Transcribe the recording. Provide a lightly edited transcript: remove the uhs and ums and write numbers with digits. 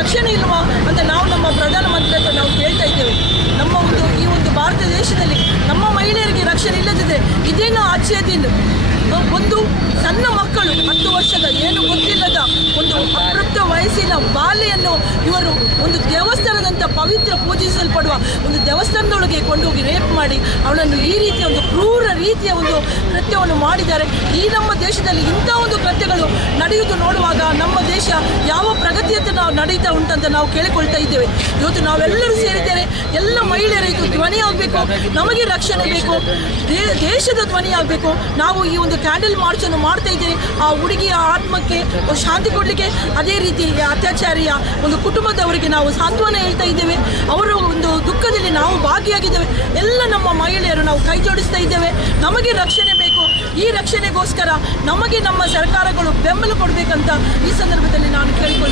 ರಕ್ಷಣೆ ಇಲ್ವಾ ಅಂತ ನಾವು ನಮ್ಮ ಪ್ರಧಾನಮಂತ್ರಿ ಹತ್ರ ನಾವು ಕೇಳ್ತಾ ಇದ್ದೇವೆ. ನಮ್ಮ ಈ ಒಂದು ಭಾರತ ದೇಶದಲ್ಲಿ ನಮ್ಮ ಮಹಿಳೆಯರಿಗೆ ರಕ್ಷಣೆ ಇಲ್ಲದಿದೆ ಇದೇನು ಆಶ್ಚರ್ಯದಿಂದ ಒಂದು ಸಣ್ಣ ಮಕ್ಕಳು 10 ವರ್ಷದ ಏನು ಗೊತ್ತಿಲ್ಲದ ಒಂದು ಅಪ್ರಾಪ್ತ ವಯಸ್ಸಿನ ಬಾಲೆಯನ್ನು ಇವರು ಒಂದು ದೇವಸ್ಥಾನದಂಥ ಪವಿತ್ರ ಪೂಜಿಸಲ್ಪಡುವ ಒಂದು ದೇವಸ್ಥಾನದೊಳಗೆ ಕೊಂಡೋಗಿ ರೇಪ್ ಮಾಡಿ ಅವಳನ್ನು ಈ ರೀತಿಯ ಒಂದು ಕ್ರೂರ ರೀತಿಯ ಒಂದು ಕೃತ್ಯವನ್ನು ಮಾಡಿದ್ದಾರೆ. ಈ ನಮ್ಮ ದೇಶದಲ್ಲಿ ಇಂಥ ಒಂದು ಕೃತ್ಯಗಳು ನಡೆಯುವುದು ನೋಡುವಾಗ ನಮ್ಮ ದೇಶ ಯಾವ ಪ್ರಗತಿಯತ್ತ ನಾವು ನಡೀತಾ ಉಂಟಂತ ನಾವು ಕೇಳಿಕೊಳ್ತಾ ಇದ್ದೇವೆ. ಇವತ್ತು ನಾವೆಲ್ಲರೂ ಸೇರಿದ್ದೇವೆ, ಎಲ್ಲ ಮಹಿಳೆಯರು ಇದು ಧ್ವನಿ ಆಗಬೇಕು, ನಮಗೆ ರಕ್ಷಣೆ ಬೇಕು, ದೇಶದ ಧ್ವನಿ ಆಗಬೇಕು. ನಾವು ಈ ಒಂದು ಕ್ಯಾಂಡಲ್ ಮಾರ್ಚನ್ನು ಮಾಡ್ತಾ ಇದ್ದೇವೆ. ಆ ಹುಡುಗಿಯ ಆತ್ಮಕ್ಕೆ ಶಾಂತಿ ಕೊಡಲಿಕ್ಕೆ, ಅದೇ ರೀತಿ ಅತ್ಯಾಚಾರಿಯ ಒಂದು ಕುಟುಂಬದವರಿಗೆ ನಾವು ಸಾಂತ್ವನ ಹೇಳ್ತಾ ಇದ್ದೇವೆ. ಅವರ ಒಂದು ದುಃಖದಲ್ಲಿ ನಾವು ಭಾಗಿಯಾಗಿದ್ದೇವೆ. ಎಲ್ಲ ನಮ್ಮ ಮಹಿಳೆಯರು ನಾವು ಕೈ ಜೋಡಿಸ್ತಾ ಇದ್ದೇವೆ. ನಮಗೆ ರಕ್ಷಣೆ ಬೇಕು. ಈ ರಕ್ಷಣೆಗೋಸ್ಕರ ನಮಗೆ ನಮ್ಮ ಸರ್ಕಾರಗಳು ಬೆಂಬಲ ಕೊಡಬೇಕಂತ ಈ ಸಂದರ್ಭದಲ್ಲಿ ನಾನು ಕೇಳಿಕೊಳ್ಳಿ.